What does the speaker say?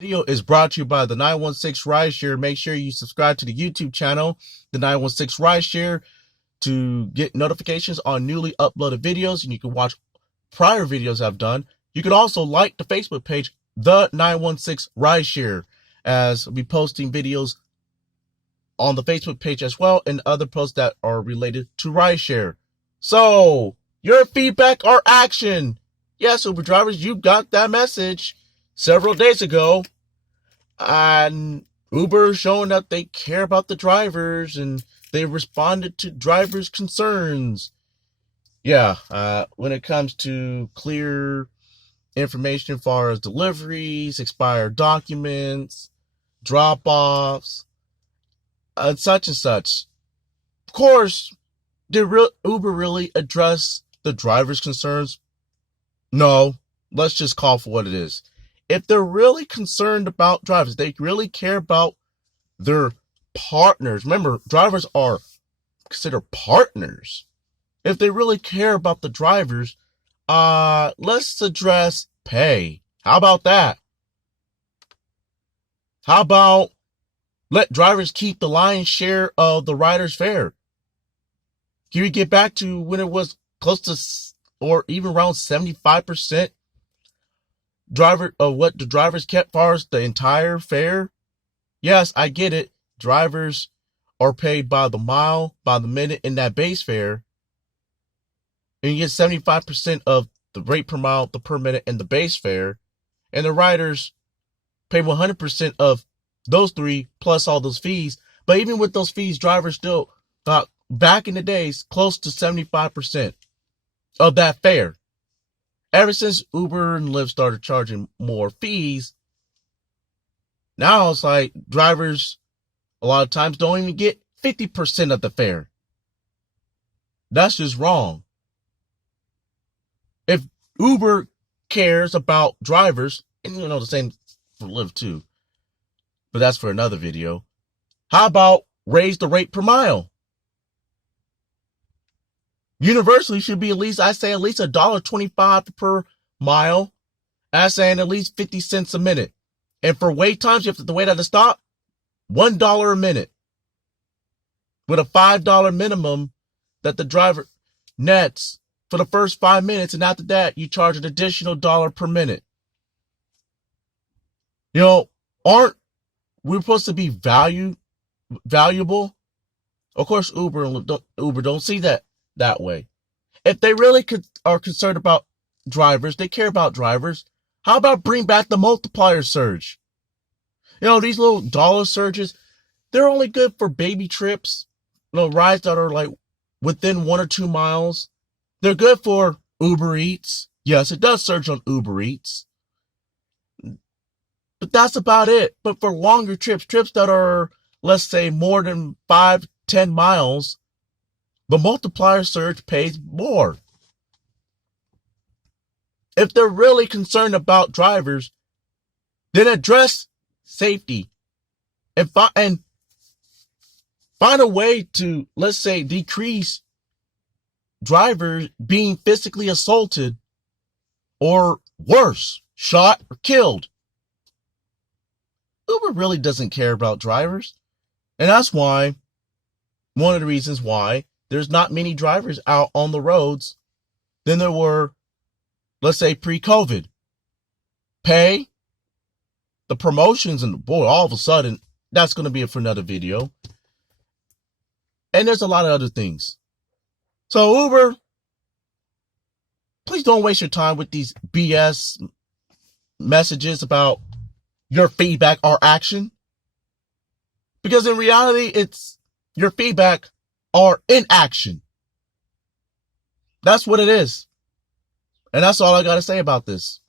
Video is brought to you by the 916 Rideshare. Make sure you subscribe to the YouTube channel, the 916 Rideshare, to get notifications on newly uploaded videos, and you can watch prior videos I've done. You can also like the Facebook page, the 916 Rideshare, as I'll be posting videos on the Facebook page as well and other posts that are related to Rideshare. So, your feedback or action? Yes, Uber drivers, you got that message several days ago, and Uber showing that they care about the drivers and they responded to drivers' concerns. Yeah, when it comes to clear information as far as deliveries, expired documents, drop-offs, such and such. Of course, did Uber really address the drivers' concerns? No, let's just call for what it is. If they're really concerned about drivers, they really care about their partners. Remember, drivers are considered partners. If they really care about the drivers, let's address pay. How about that? How about let drivers keep the lion's share of the rider's fare? Can we get back to when it was close to or even around 75% driver of what the drivers kept far as the entire fare? Yes, I get it. Drivers are paid by the mile, by the minute in that base fare. And you get 75% of the rate per mile, the per minute, and the base fare. And the riders pay 100% of those three plus all those fees. But even with those fees, drivers still got, back in the days, close to 75% of that fare. Ever since Uber and Lyft started charging more fees, now it's like drivers a lot of times don't even get 50% of the fare. That's just wrong. If Uber cares about drivers, and the same for Lyft too, but that's for another video, how about raise the rate per mile? Universally should be at least $1.25 per mile. I'm saying at least 50 cents a minute. And for wait times, you have to wait at a stop, $1 a minute. With a $5 minimum that the driver nets for the first 5 minutes, and after that, you charge an additional $1 per minute. Aren't we supposed to be valuable? Of course, Uber don't see that way. If they really are concerned about drivers, they care about drivers, how about bring back the multiplier surge? These little dollar surges, they're only good for baby trips, rides that are like within 1 or 2 miles. They're good for Uber Eats. Yes, it does surge on Uber Eats. But that's about it. But for longer trips that are, let's say, more than 5-10 miles, the multiplier surge pays more. If they're really concerned about drivers, then address safety and find a way to, let's say, decrease drivers being physically assaulted or worse, shot or killed. Uber really doesn't care about drivers. And that's why, one of the reasons why there's not many drivers out on the roads than there were, let's say, pre-COVID. Pay, the promotions, and boy, all of a sudden, that's going to be it for another video. And there's a lot of other things. So Uber, please don't waste your time with these BS messages about your feedback or action. Because in reality, it's your feedback or inaction. That's what it is. And that's all I got to say about this.